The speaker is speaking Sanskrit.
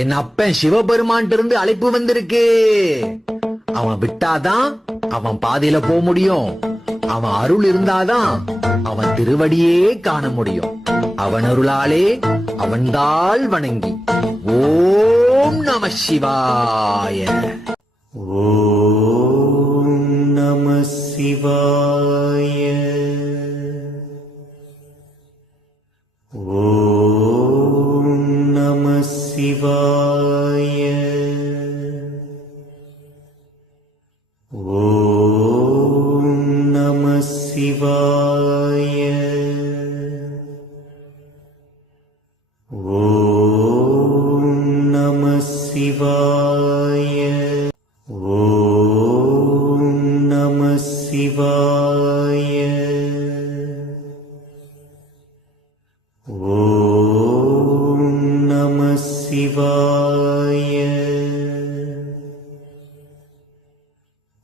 என் அப்பன் சிவபெருமான் இருந்து அழைப்பு வந்திருக்கு அவன் விட்டாதான் அவன் பாதையில போக முடியும் அவன் அருள் இருந்தாதான் அவன் திருவடியே காண முடியும் அவன் அருளாலே அவன்தால் வணங்கி ஓம் நம சிவாய ஓம் நம சிவாய ஓ ओम शिवाय ॐ शिवाय ॐ शिवाय